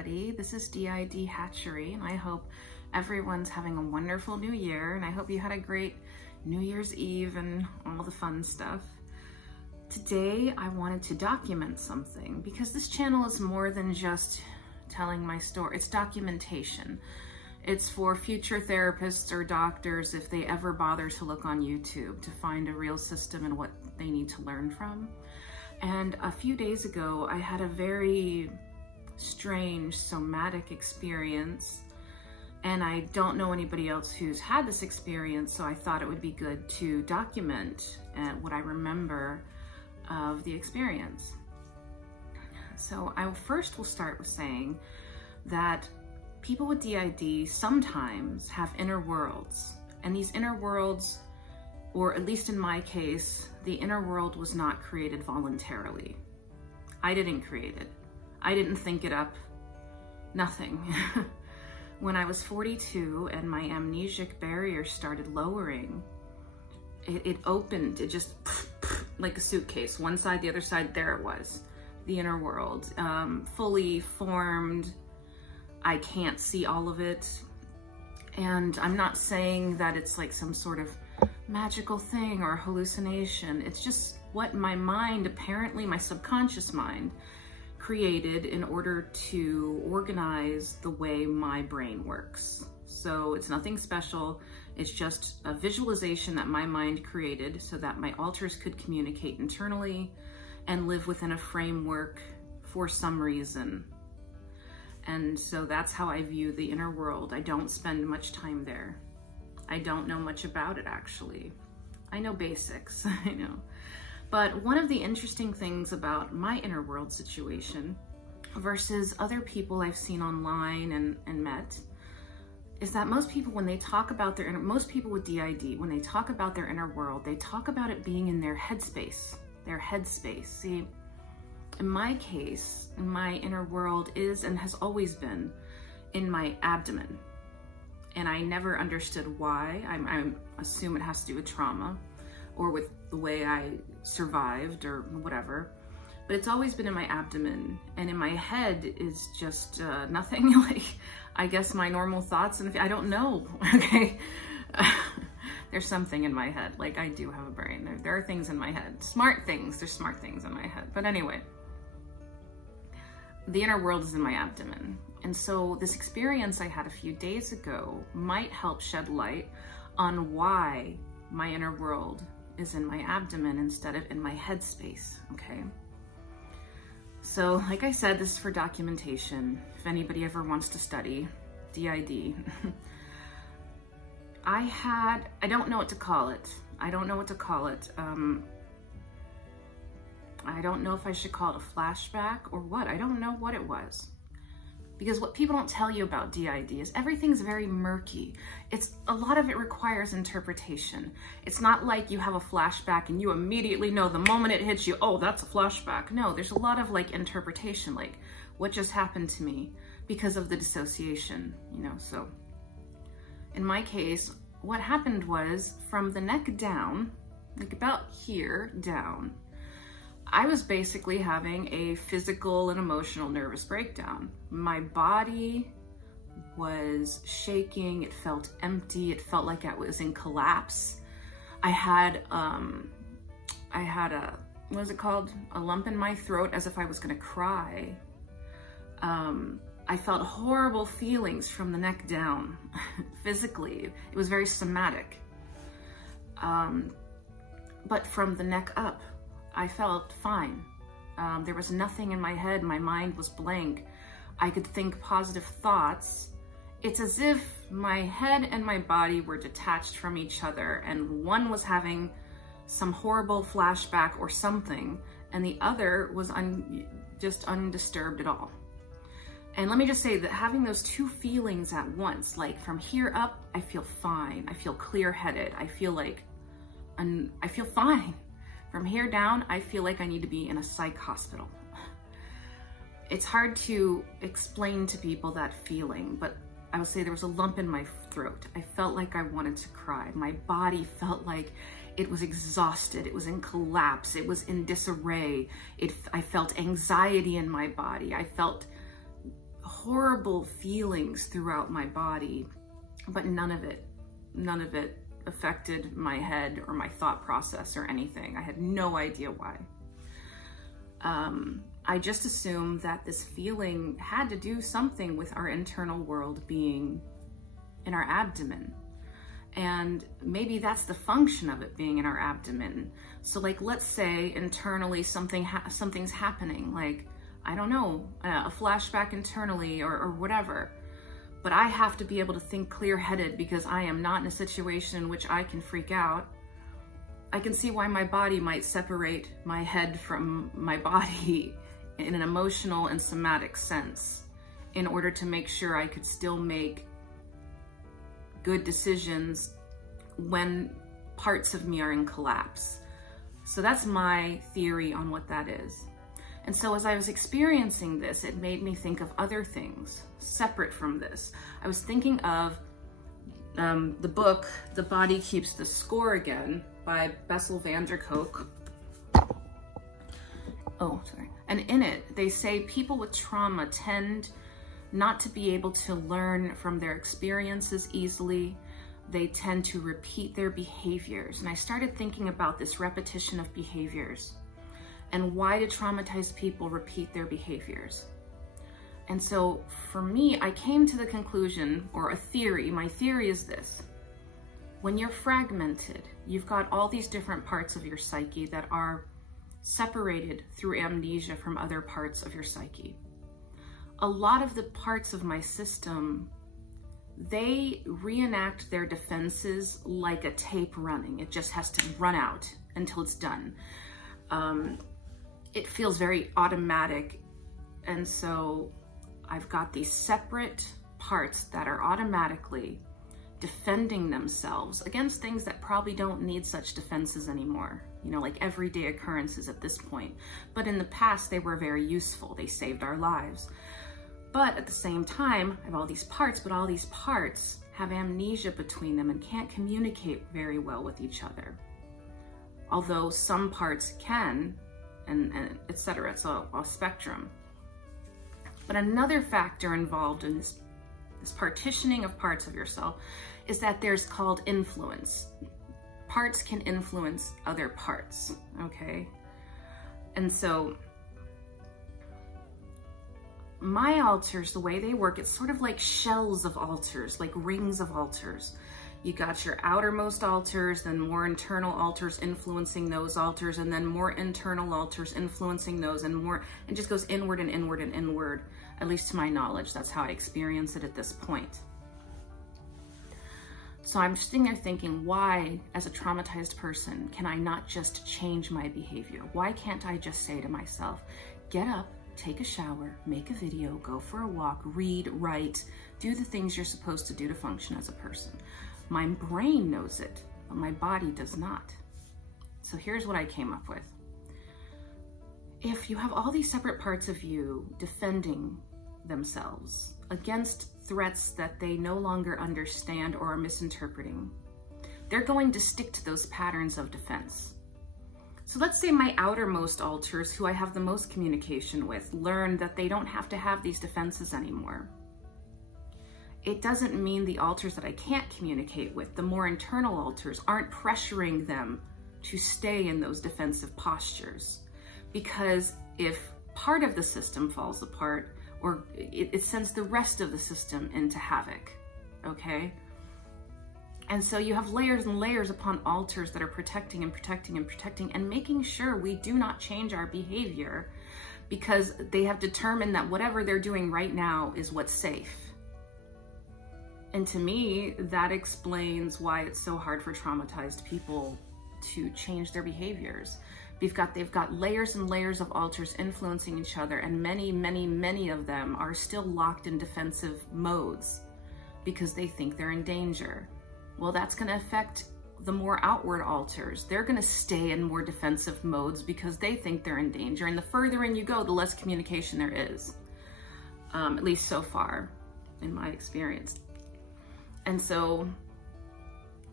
everybody. This is DID Hatchery, and I hope everyone's having a wonderful new year, and I hope you had a great New Year's Eve and all the fun stuff. Today, I wanted to document something because this channel is more than just telling my story. It's documentation. It's for future therapists or doctors if they ever bother to look on YouTube to find a real system and what they need to learn from. And a few days ago, I had a very strange somatic experience, and I don't know anybody else who's had this experience, so I thought it would be good to document what I remember of the experience. So I first will start with saying that people with DID sometimes have inner worlds, and these inner worlds, or at least in my case, the inner world was not created voluntarily. I didn't create it. I didn't think it up. Nothing. When I was 42 and my amnesic barrier started lowering, it opened, it just like a suitcase. One side, the other side, there it was. The inner world, fully formed. I can't see all of it. And I'm not saying that it's like some sort of magical thing or hallucination. It's just what my mind, apparently my subconscious mind, created in order to organize the way my brain works. So it's nothing special. It's just a visualization that my mind created so that my alters could communicate internally and live within a framework for some reason. And so that's how I view the inner world. I don't spend much time there. I don't know much about it, actually. I know basics, I know. But one of the interesting things about my inner world situation versus other people I've seen online and met is that most people, when they talk about their most people with DID, when they talk about their inner world, they talk about it being in their headspace, See, in my case, my inner world is and has always been in my abdomen. And I never understood why. I assume it has to do with trauma or with the way I survived or whatever. But it's always been in my abdomen, and in my head is just nothing. Like, I guess my normal thoughts, and I don't know, okay? There's something in my head. Like, I do have a brain. There are things in my head. Smart things. There's smart things in my head. But anyway, the inner world is in my abdomen. And so this experience I had a few days ago might help shed light on why my inner world is in my abdomen instead of in my headspace, okay? So like I said, this is for documentation. If anybody ever wants to study DID. I don't know what to call it. I don't know if I should call it a flashback or what. I don't know what it was. Because what people don't tell you about DID is everything's very murky. A lot of it requires interpretation. It's not like you have a flashback and you immediately know the moment it hits you, oh, that's a flashback. No, there's a lot of like interpretation, like what just happened to me because of the dissociation, you know. So in my case, what happened was from the neck down, like about here down, I was basically having a physical and emotional nervous breakdown. My body was shaking. It felt empty. It felt like I was in collapse. I had what is it called? A lump in my throat as if I was gonna cry. I felt horrible feelings from the neck down, physically. It was very somatic. But from the neck up, I felt fine. There was nothing in my head. My mind was blank. I could think positive thoughts. It's as if my head and my body were detached from each other, and one was having some horrible flashback or something, and the other was just undisturbed at all. And let me just say that having those two feelings at once, like from here up, I feel fine. I feel clear-headed. I feel fine. From here down, I feel like I need to be in a psych hospital. It's hard to explain to people that feeling, but I would say there was a lump in my throat. I felt like I wanted to cry. My body felt like it was exhausted. It was in collapse. It was in disarray. I felt anxiety in my body. I felt horrible feelings throughout my body, but none of it affected my head or my thought process or anything. I had no idea why. I just assumed that this feeling had to do something with our internal world being in our abdomen. And maybe that's the function of it being in our abdomen. So like, let's say internally something's happening, like, I don't know, a flashback internally or whatever. But I have to be able to think clear-headed because I am not in a situation in which I can freak out. I can see why my body might separate my head from my body in an emotional and somatic sense in order to make sure I could still make good decisions when parts of me are in collapse. So that's my theory on what that is. And so as I was experiencing this, it made me think of other things separate from this. I was thinking of the book, The Body Keeps the Score Again by Bessel van der Kolk. Oh, sorry. And in it, they say people with trauma tend not to be able to learn from their experiences easily. They tend to repeat their behaviors. And I started thinking about this repetition of behaviors. And why do traumatized people repeat their behaviors? And so for me, I came to the conclusion, or a theory, my theory is this. When you're fragmented, you've got all these different parts of your psyche that are separated through amnesia from other parts of your psyche. A lot of the parts of my system, they reenact their defenses like a tape running. It just has to run out until it's done. It feels very automatic. And so I've got these separate parts that are automatically defending themselves against things that probably don't need such defenses anymore. You know, like everyday occurrences at this point. But in the past, they were very useful. They saved our lives. But at the same time, I have all these parts, but all these parts have amnesia between them and can't communicate very well with each other. Although some parts can, and etc. It's a spectrum. But another factor involved in this partitioning of parts of yourself is that there's called influence. Parts can influence other parts, okay? And so my altars, the way they work, it's sort of like shells of altars, like rings of altars. You got your outermost altars, then more internal altars influencing those altars, and then more internal altars influencing those, and more, and just goes inward and inward and inward, at least to my knowledge. That's how I experience it at this point. So I'm sitting there thinking, why, as a traumatized person, can I not just change my behavior? Why can't I just say to myself, get up, take a shower, make a video, go for a walk, read, write, do the things you're supposed to do to function as a person? My brain knows it, but my body does not. So here's what I came up with. If you have all these separate parts of you defending themselves against threats that they no longer understand or are misinterpreting, they're going to stick to those patterns of defense. So let's say my outermost altars, who I have the most communication with, learn that they don't have to have these defenses anymore. It doesn't mean the altars that I can't communicate with, the more internal altars, aren't pressuring them to stay in those defensive postures. Because if part of the system falls apart, or it sends the rest of the system into havoc, okay? And so you have layers and layers upon altars that are protecting and protecting and protecting and making sure we do not change our behavior because they have determined that whatever they're doing right now is what's safe. And to me, that explains why it's so hard for traumatized people to change their behaviors. They've got layers and layers of altars influencing each other, and many, many, many of them are still locked in defensive modes because they think they're in danger. Well, that's going to affect the more outward altars. They're going to stay in more defensive modes because they think they're in danger. And the further in you go, the less communication there is, at least so far in my experience. And so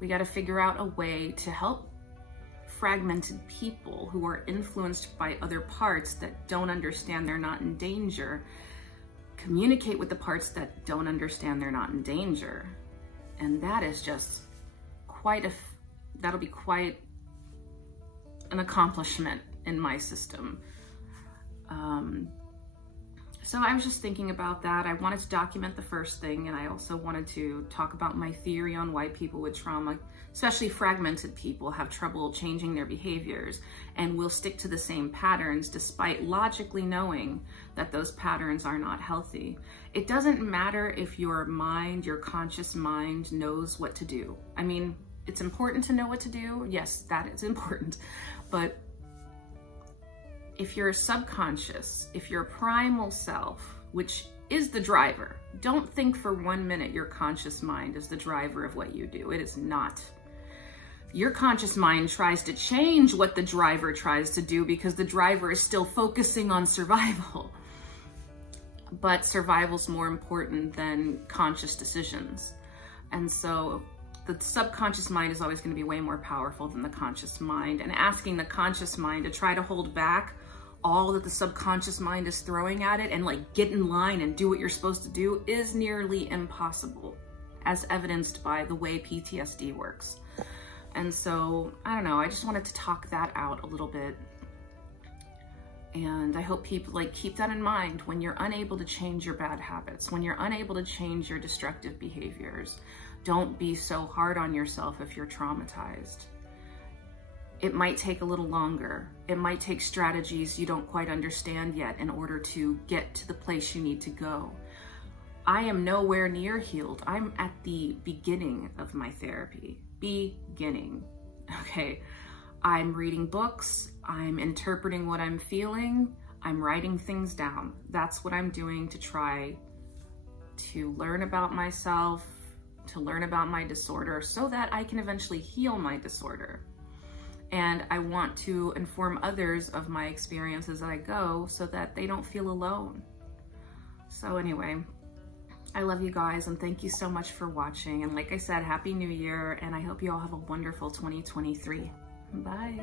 we got to figure out a way to help fragmented people who are influenced by other parts that don't understand they're not in danger communicate with the parts that don't understand they're not in danger. And that is just that'll be quite an accomplishment in my system. So I was just thinking about that. I wanted to document the first thing, and I also wanted to talk about my theory on why people with trauma, especially fragmented people, have trouble changing their behaviors and will stick to the same patterns despite logically knowing that those patterns are not healthy. It doesn't matter if your mind, your conscious mind, knows what to do. I mean, it's important to know what to do. Yes, that is important. But if you're subconscious, if your primal self, which is the driver, don't think for 1 minute your conscious mind is the driver of what you do. It is not. Your conscious mind tries to change what the driver tries to do because the driver is still focusing on survival. But survival's more important than conscious decisions. And so the subconscious mind is always going to be way more powerful than the conscious mind. And asking the conscious mind to try to hold back all that the subconscious mind is throwing at it and like get in line and do what you're supposed to do is nearly impossible, as evidenced by the way PTSD works. And so, I don't know, I just wanted to talk that out a little bit. And I hope people keep that in mind when you're unable to change your bad habits, when you're unable to change your destructive behaviors. Don't be so hard on yourself if you're traumatized. It might take a little longer. It might take strategies you don't quite understand yet in order to get to the place you need to go. I am nowhere near healed. I'm at the beginning of my therapy. Beginning. Okay. I'm reading books. I'm interpreting what I'm feeling. I'm writing things down. That's what I'm doing to try to learn about myself, to learn about my disorder so that I can eventually heal my disorder. And I want to inform others of my experiences as I go so that they don't feel alone. So anyway, I love you guys and thank you so much for watching. And like I said, Happy New Year, and I hope you all have a wonderful 2023. Bye.